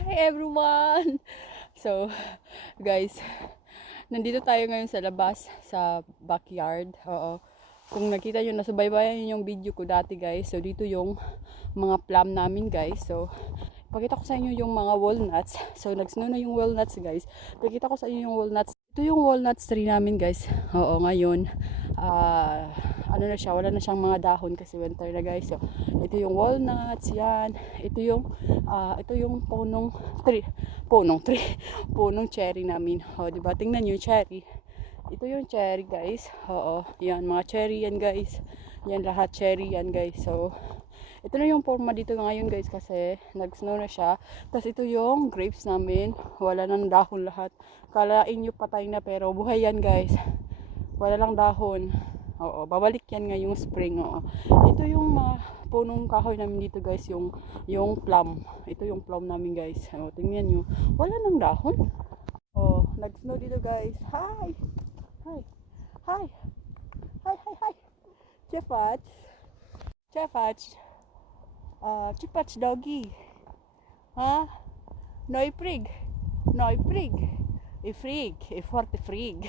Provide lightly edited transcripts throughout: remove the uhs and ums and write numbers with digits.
Hi everyone! So, guys, nandito tayo ngayon sa labas, sa backyard. Oo. Kung nakita nyo, nasubaybayan yung video ko dati guys. So, dito yung mga plum namin guys. So, pakita ko sa inyo yung mga walnuts. So, nag-snow na yung walnuts guys. Pakita ko sa inyo yung walnuts. Ito yung walnuts tree namin guys. Oo, ngayon. Ano na siya, wala na siyang mga dahon kasi winter na guys. So, ito yung walnuts, yan. Ito yung punong cherry namin. O, diba? Tingnan nyo yung cherry. Ito yung cherry guys. Oo, yan, mga cherry yan guys. Yan, lahat cherry yan guys. So, ito na yung forma dito ngayon guys kasi nag-snow na siya. Tapos ito yung grapes namin. Wala nang dahon lahat. Kalain nyo patay na pero buhay yan guys. Wala lang dahon. Oo, babalik yan ngayong spring. Oo. Ito yung mga punong kahoy namin dito guys, yung plum. Ito yung plum namin guys. Oo, tingnan nyo. Wala nang dahon. Oh, nag-snow dito guys. Hi! Hi! Hi! Hi! Hi! Hi! Chefach! Chefach! Chefach doggy. Ha? Noi prig. Noi prig. Ifrig. Iforte frig.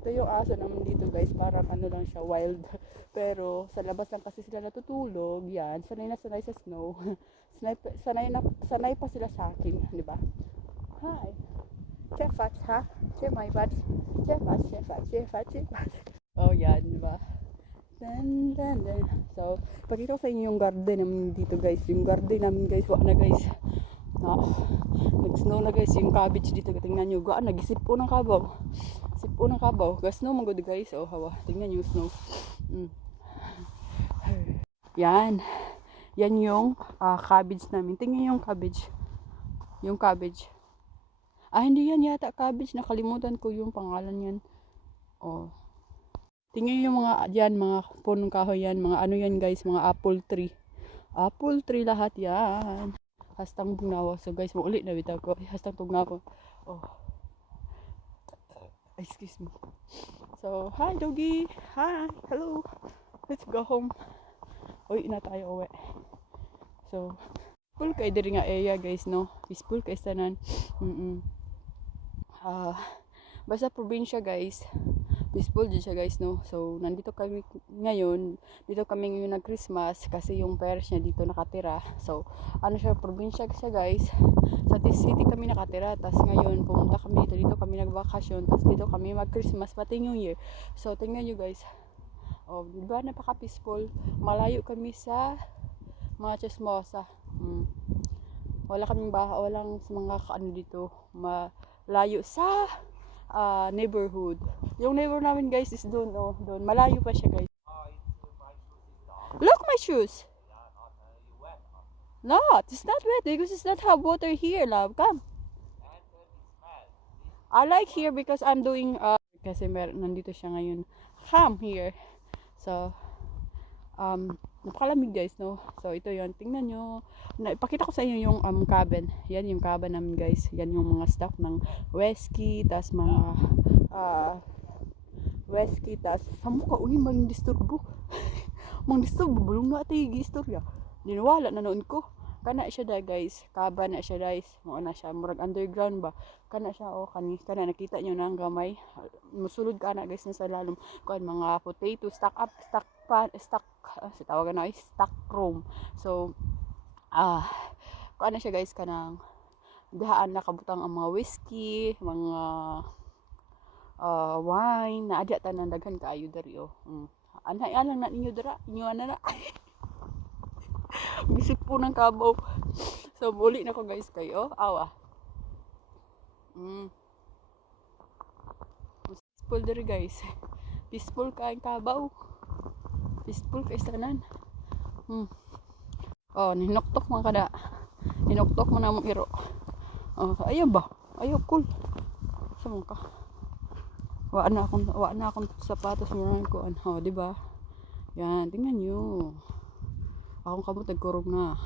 Ito yung aso naman dito guys, parang ano lang siya, wild. Pero sa labas lang kasi sila natutulog, yan, sanay na sanay sa snow. sanay pa sila sa akin, di ba? Hi, Chefach ha? Chef my bad. Chefach. Oh yan, di ba? Dan. So, pakita ko sa inyo yung garden namin dito guys. Yung garden namin guys, wala na guys. Nag-snow na guys yung cabbage dito. Tingnan nyo, gaan, nag-isip po ng kabaw. Sipo ng kabaw. Snow magod guys. Oh, hawa. Tingnan nyo snow. Yan. Yan yung cabbage namin. Tingnan yung cabbage. Yung cabbage. Hindi yan yata cabbage. Nakalimutan ko yung pangalan yan. Oh. Tingnan yung mga, yan, mga punong kahoy yan. Mga ano yan guys, mga apple tree. Apple tree lahat yan. Hastang tugnawa. So guys, maulit na bitaw ko. Hastang tugnawa. Oh. Excuse me. So, hi doggy. Hi. Hello. Let's go home. Uy, na tayo uwi. So, peaceful kay diri nga area guys, no? Peaceful kay tanan. Basta probinsya guys. Peaceful din siya guys, no? So, nandito kami ngayon. Dito kami ngayon nag-Christmas kasi yung parents niya dito nakatira. So, ano siya, probinsya siya guys. Sa city kami nakatira. Tapos ngayon, pumunta kami dito. Dito kami nagbakasyon. Tapos dito kami mag-Christmas pati New Year. So, tingnan nyo guys. Oh, diba napaka-peaceful. Malayo kami sa mga chismosa. Wala kaming walang mga ano dito. Malayo sa neighborhood. Yung neighbor namin guys is doon, oh, doon. Malayo pa siya guys. Look my shoes. No, it's not wet because it's not have water here, love. Come. I like here because I'm doing kasi nandito siya ngayon. Come here. So napakalamig guys, no? So ito yon, tingnan nyo. Ipakita ko sa inyo yung cabin. Yan yung cabin namin guys. Yan yung mga stock ng whiskey, tas mga whiskey, tas sa mukha uli mang disturbo. Mang disturbo bulong na tigi istorya. Dinawala na noon ko. Kana siya da guys, cabin na siya guys. Mo na siya murag underground ba. Kana siya kana nakita nyo na ang gamay. Musulod ka na guys na sa lalom. Kuan mga potato stock sa tawagan na stock room. So kuan na siya guys kanang dihaan nakabutang ang mga whiskey, mga wine na adya tanan daghan kaayo diri oh. Anay alang na ninyo dira, inyo ana na. Bisik po ng kabaw. So muli na ko guys kayo. Awa. Peaceful diri guys. Peaceful kain kabaw. Peaceful kay tanan. Oh, ninoktok man kada. Ninoktok man among iro. Oh, ayaw ba? Ayaw cool. Sama ka. Wa na akong sapatos mo ko ano, di ba? Yan, tingnan niyo. Akong kamot nagkurog na.